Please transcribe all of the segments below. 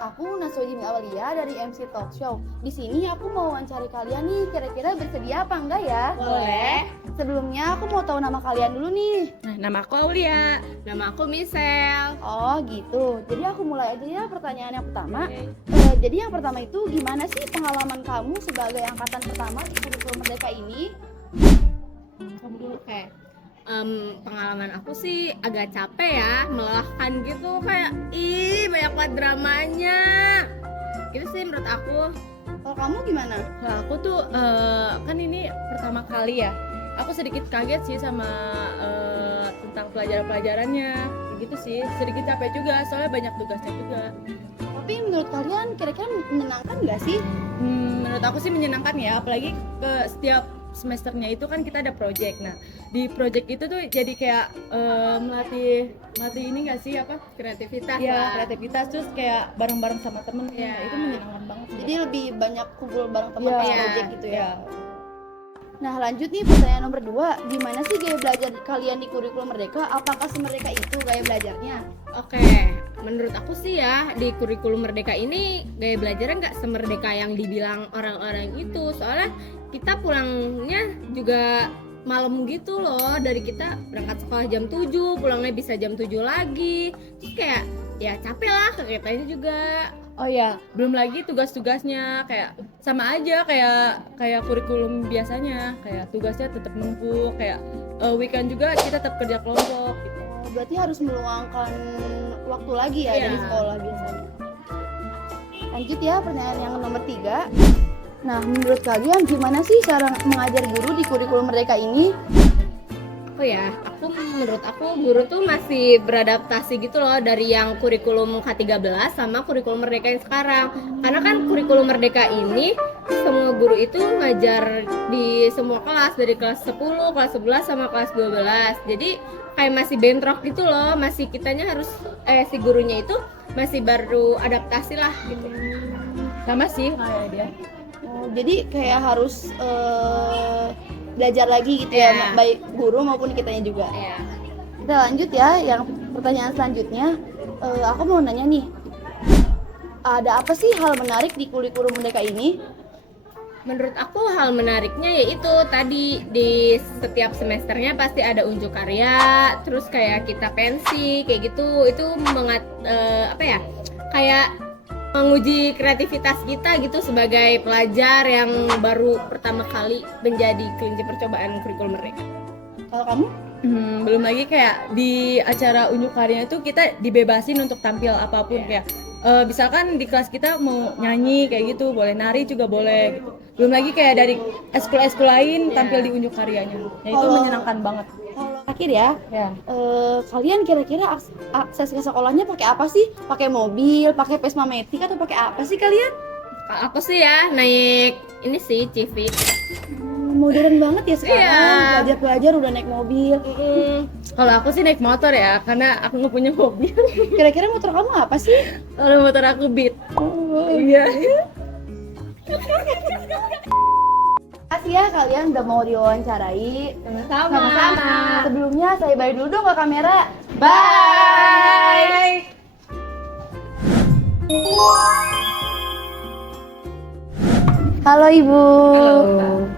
Aku Naswa Jimmy Awalia dari MC Talk Show. Di sini aku mau wawancari kalian nih, kira-kira bersedia apa enggak ya? Boleh. Sebelumnya aku mau tahu nama kalian dulu nih. Nah, nama aku Aulia. Nama aku Michelle. Oh gitu. Jadi aku mulai aja ya pertanyaan yang pertama. Jadi yang pertama itu gimana sih pengalaman kamu sebagai angkatan pertama di kurikulum Merdeka ini? Kamu dulu kayak pengalaman aku sih agak capek ya, melelahkan gitu, kayak banyak banget dramanya. Gitu sih menurut aku. Kalau kamu gimana? Nah, aku tuh kan ini pertama kali ya. Aku sedikit kaget sih sama tentang pelajaran-pelajarannya. Gitu sih, sedikit capek juga soalnya banyak tugasnya juga. Tapi menurut kalian kira-kira menyenangkan nggak sih? Menurut aku sih menyenangkan ya, apalagi ke setiap semesternya itu kan kita ada project. Nah, di project itu tuh jadi kayak melatih ini nggak sih apa? Kreativitas Ya, lah. kreativitas, terus kayak bareng-bareng sama temen. Ya. Itu menyenangkan banget. Jadi lebih banyak kumpul bareng teman Iya. pas Iya. project gitu ya. Ya. Nah lanjut nih pertanyaan nomor 2. Gimana sih gaya belajar kalian di kurikulum Merdeka? Apakah semerdeka itu gaya belajarnya? Oke, menurut aku sih ya di kurikulum Merdeka ini gaya belajarnya nggak semerdeka yang dibilang orang-orang itu. Soalnya kita pulangnya juga malam gitu loh. Dari kita berangkat sekolah jam 7, pulangnya bisa jam 7 lagi. Terus kayak ya capek lah ke kitanya juga. Oh ya, belum lagi tugas-tugasnya kayak sama aja kayak kurikulum biasanya, kayak tugasnya tetap numpuk, kayak weekend juga kita tetap kerja kelompok gitu. Oh, berarti harus meluangkan waktu lagi ya Iya. dari sekolah biasanya. Lanjut ya pertanyaan yang nomor 3. Nah menurut kalian gimana sih cara mengajar guru di kurikulum Merdeka ini? Oh ya, menurut aku guru tuh masih beradaptasi gitu loh dari yang kurikulum K13 sama kurikulum Merdeka yang sekarang. Karena kan kurikulum Merdeka ini semua guru itu ngajar di semua kelas, dari kelas 10, kelas 11 sama kelas 12. Jadi kayak masih bentrok gitu loh, masih kitanya harus si gurunya itu masih baru adaptasi lah gitu. Sama sih kayak dia. Oh, jadi kayak harus belajar lagi gitu ya, Iya. baik guru maupun kitanya juga. Ya. Kita lanjut ya, yang pertanyaan selanjutnya. Aku mau nanya nih, ada apa sih hal menarik di kurikulum Merdeka ini? Menurut aku hal menariknya yaitu tadi di setiap semesternya pasti ada unjuk karya, terus kayak kita pensi kayak gitu. Itu kayak menguji kreativitas kita gitu sebagai pelajar yang baru pertama kali menjadi kelinci percobaan kurikulum Merdeka. Kalau kamu? Belum lagi kayak di acara unjuk karya itu kita dibebasin untuk tampil apapun, kayak misalkan di kelas kita mau nyanyi kayak gitu, boleh nari juga boleh gitu. Belum lagi kayak dari eskul lain tampil di unjuk karyanya. Nah, itu menyenangkan banget. Kalau akhir ya, Ya. kalian kira-kira akses ke sekolahnya pakai apa sih? Pakai mobil, pakai Vespa Matic atau pakai apa sih kalian? Kalau aku sih ya naik ini sih Civic. Modern banget ya sekarang. Iya. Pelajar-pelajar udah naik mobil. Kalau aku sih naik motor ya, karena aku nggak punya mobil. Kira-kira motor kamu apa sih? Kalau motor aku Beat. Oh, Iya. Makasih ya kalian udah mau diwawancarai. Sama-sama. Sebelumnya saya balik dulu dong ke kamera. Bye. Halo Ibu. Halo.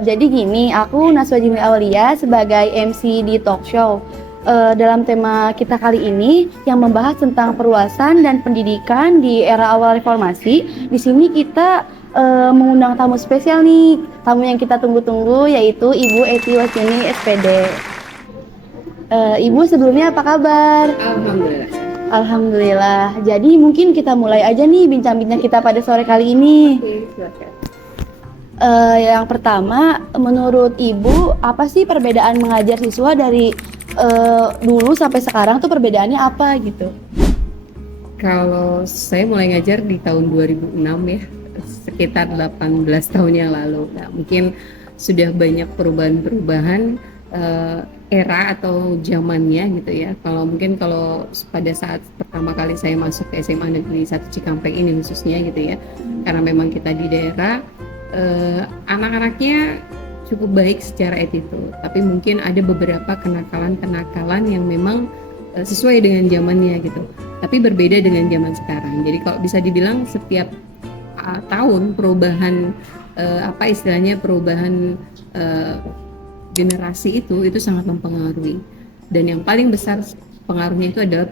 Jadi gini, aku Naswa Jimmy Awalia sebagai MC di talk show. Dalam tema kita kali ini yang membahas tentang perluasan dan pendidikan di era awal reformasi. Di sini kita mengundang tamu spesial nih, tamu yang kita tunggu-tunggu yaitu Ibu Eti Wasyuni SPD. Ibu sebelumnya apa kabar? Alhamdulillah. Alhamdulillah. Jadi mungkin kita mulai aja nih bincang-bincang kita pada sore kali ini. Yang pertama, menurut Ibu, apa sih perbedaan mengajar siswa dari dulu sampai sekarang tuh perbedaannya apa gitu? Kalau saya mulai ngajar di tahun 2006 ya, sekitar 18 tahun yang lalu. Nah, mungkin sudah banyak perubahan-perubahan era atau zamannya gitu ya. Kalau pada saat pertama kali saya masuk ke SMA Negeri 1 Cikampek ini khususnya gitu ya, karena memang kita di daerah, anak-anaknya cukup baik secara attitude, tapi mungkin ada beberapa kenakalan yang memang sesuai dengan zamannya gitu. tapi berbeda dengan zaman sekarang. Jadi kalau bisa dibilang setiap tahun perubahan apa istilahnya perubahan generasi itu sangat mempengaruhi, dan yang paling besar pengaruhnya itu adalah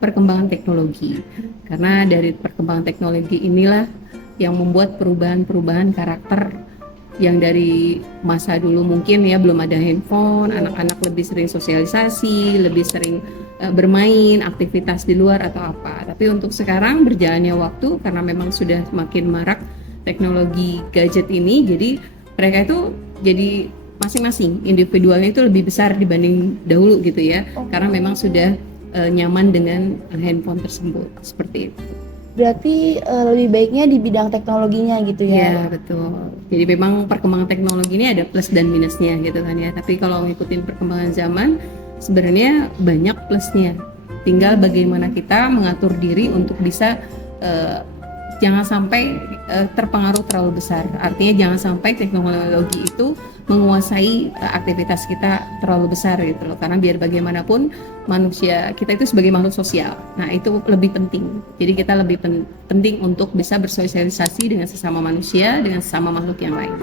perkembangan teknologi, karena dari perkembangan teknologi inilah yang membuat perubahan-perubahan karakter yang dari masa dulu mungkin ya belum ada handphone, anak-anak lebih sering sosialisasi, lebih sering bermain, aktivitas di luar atau apa. Tapi untuk sekarang berjalannya waktu, karena memang sudah semakin marak teknologi gadget ini, jadi mereka itu jadi masing-masing individualnya itu lebih besar dibanding dahulu gitu ya, karena memang sudah nyaman dengan handphone tersebut, seperti itu. Berarti lebih baiknya di bidang teknologinya gitu ya. Ya betul. Jadi memang perkembangan teknologi ini ada plus dan minusnya gitu kan ya. Tapi kalau ngikutin perkembangan zaman, sebenarnya banyak plusnya. Tinggal bagaimana kita mengatur diri untuk bisa jangan sampai terpengaruh terlalu besar. Artinya jangan sampai teknologi itu menguasai aktivitas kita terlalu besar gitu loh. Karena biar bagaimanapun manusia kita itu sebagai makhluk sosial. Nah, itu lebih penting. Jadi kita lebih penting untuk bisa bersosialisasi dengan sesama manusia, dengan sesama makhluk yang lain.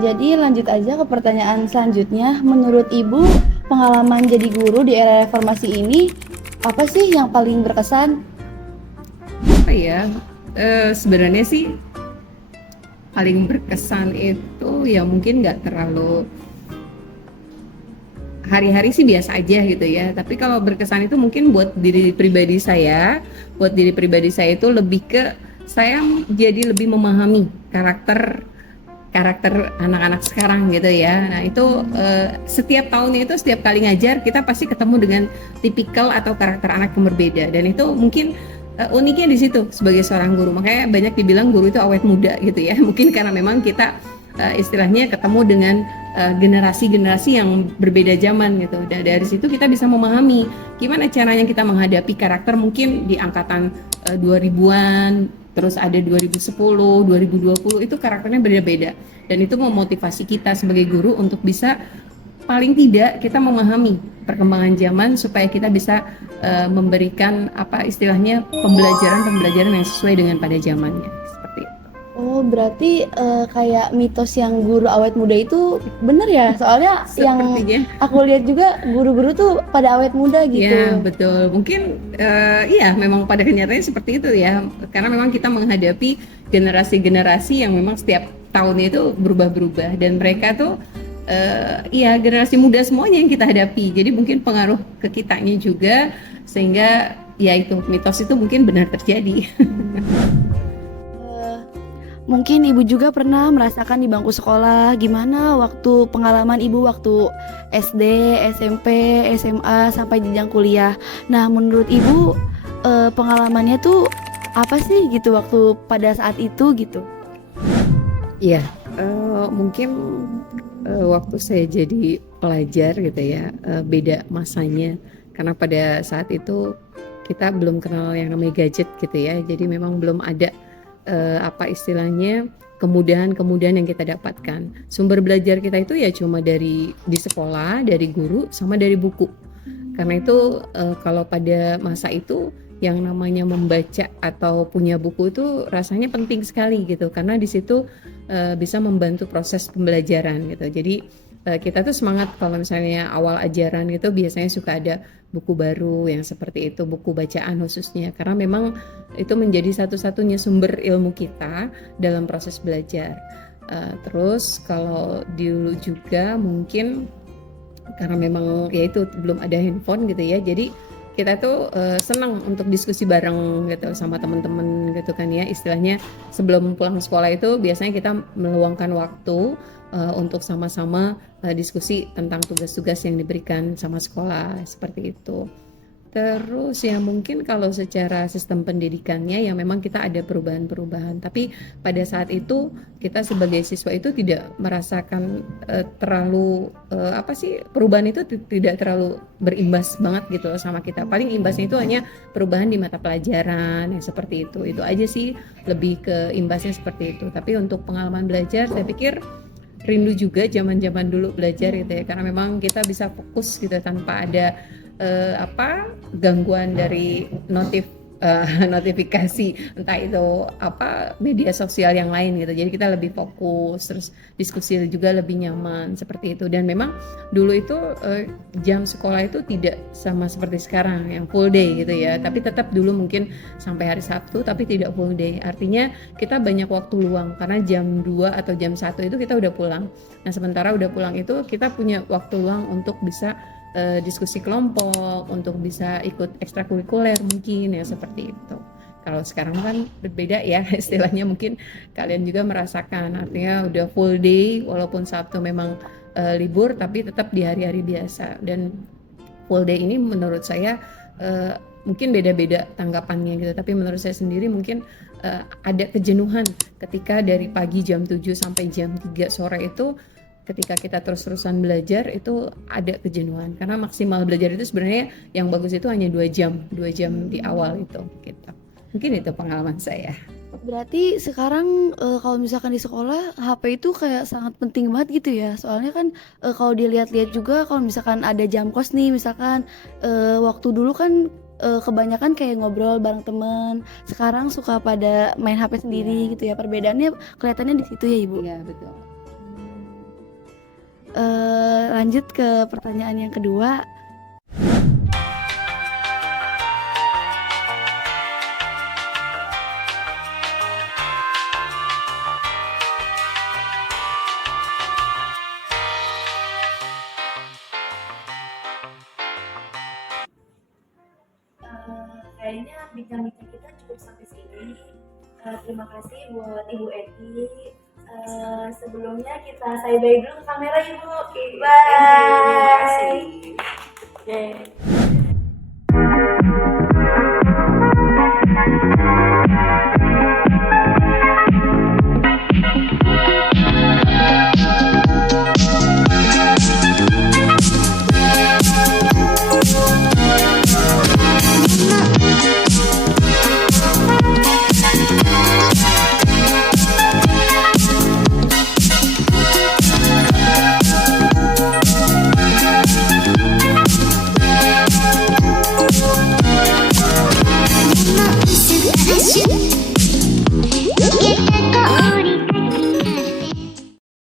Jadi lanjut aja ke pertanyaan selanjutnya. Menurut Ibu, pengalaman jadi guru di era reformasi ini apa sih yang paling berkesan? Apa ya? Sebenarnya sih paling berkesan itu ya mungkin nggak terlalu, hari-hari sih biasa aja gitu ya. Tapi kalau berkesan itu mungkin buat diri pribadi saya itu lebih ke saya jadi lebih memahami karakter anak-anak sekarang gitu ya. Nah itu setiap tahunnya itu setiap kali ngajar kita pasti ketemu dengan tipikal atau karakter anak yang berbeda, dan itu mungkin uniknya di situ sebagai seorang guru. Makanya banyak dibilang guru itu awet muda gitu ya. Mungkin karena memang kita istilahnya ketemu dengan generasi-generasi yang berbeda zaman gitu. Dan dari situ kita bisa memahami gimana caranya kita menghadapi karakter mungkin di angkatan 2000-an, terus ada 2010, 2020, itu karakternya beda-beda. Dan itu memotivasi kita sebagai guru untuk bisa paling tidak kita memahami perkembangan zaman supaya kita bisa memberikan apa istilahnya pembelajaran yang sesuai dengan pada zamannya, seperti itu. Oh, berarti kayak mitos yang guru awet muda itu bener ya? Soalnya yang aku lihat juga guru-guru tuh pada awet muda gitu. Ya, betul. Mungkin iya memang pada kenyataannya seperti itu ya. Karena memang kita menghadapi generasi-generasi yang memang setiap tahunnya itu berubah-berubah, dan mereka tuh iya generasi muda semuanya yang kita hadapi. Jadi mungkin pengaruh ke kitanya juga, sehingga ya itu mitos itu mungkin benar terjadi. Mungkin Ibu juga pernah merasakan di bangku sekolah gimana waktu pengalaman Ibu waktu SD, SMP, SMA sampai jenjang kuliah. Nah, menurut Ibu pengalamannya tuh apa sih gitu waktu pada saat itu gitu? Iya, mungkin waktu saya jadi pelajar gitu ya, beda masanya, karena pada saat itu kita belum kenal yang namanya gadget gitu ya. Jadi memang belum ada apa istilahnya kemudahan-kemudahan yang kita dapatkan. Sumber belajar kita itu ya cuma di sekolah, dari guru, sama dari buku. Karena itu kalau pada masa itu yang namanya membaca atau punya buku itu rasanya penting sekali gitu, karena di situ bisa membantu proses pembelajaran gitu. Jadi kita tuh semangat kalau misalnya awal ajaran gitu biasanya suka ada buku baru yang seperti itu, buku bacaan khususnya, karena memang itu menjadi satu-satunya sumber ilmu kita dalam proses belajar. Terus kalau dulu juga mungkin karena memang ya itu belum ada handphone gitu ya, jadi kita tuh senang untuk diskusi bareng gitu sama teman-teman gitu kan ya. Istilahnya sebelum pulang sekolah itu biasanya kita meluangkan waktu untuk sama-sama diskusi tentang tugas-tugas yang diberikan sama sekolah, seperti itu. Terus ya mungkin kalau secara sistem pendidikannya ya memang kita ada perubahan-perubahan, tapi pada saat itu kita sebagai siswa itu tidak merasakan terlalu apa sih, perubahan itu tidak terlalu berimbas banget gitu sama kita. Paling imbasnya itu hanya perubahan di mata pelajaran yang seperti itu aja sih, lebih ke imbasnya seperti itu. Tapi untuk pengalaman belajar saya pikir rindu juga zaman-zaman dulu belajar gitu ya, karena memang kita bisa fokus gitu tanpa ada gangguan dari notifikasi, entah itu media sosial yang lain gitu. Jadi kita lebih fokus, terus diskusi juga lebih nyaman seperti itu. Dan memang dulu itu jam sekolah itu tidak sama seperti sekarang yang full day gitu ya, tapi tetap dulu mungkin sampai hari Sabtu tapi tidak full day. Artinya kita banyak waktu luang karena jam 2 atau jam 1 itu kita udah pulang. Nah, sementara udah pulang itu kita punya waktu luang untuk bisa diskusi kelompok, untuk bisa ikut ekstrakurikuler mungkin ya, seperti itu. Kalau sekarang kan berbeda ya istilahnya, mungkin kalian juga merasakan, artinya udah full day walaupun Sabtu memang libur tapi tetap di hari-hari biasa. Dan full day ini menurut saya mungkin beda-beda tanggapannya gitu, tapi menurut saya sendiri mungkin ada kejenuhan ketika dari pagi jam 7 sampai jam 3 sore itu, ketika kita terus-terusan belajar itu ada kejenuhan, karena maksimal belajar itu sebenarnya yang bagus itu hanya 2 jam di awal itu gitu. Mungkin itu pengalaman saya. Berarti sekarang kalau misalkan di sekolah HP itu kayak sangat penting banget gitu ya. Soalnya kan kalau dilihat-lihat juga kalau misalkan ada jam kos nih, misalkan waktu dulu kan kebanyakan kayak ngobrol bareng temen. Sekarang suka pada main HP sendiri gitu ya. Perbedaannya kelihatannya di situ ya, Ibu. Iya, betul. Lanjut ke pertanyaan yang kedua. Kayaknya bincang-bincang kita cukup sampai sini. Terima kasih buat Ibu Eti. Sebelumnya kita say bye dulu ke kamera, Ibu. Bye. Oke.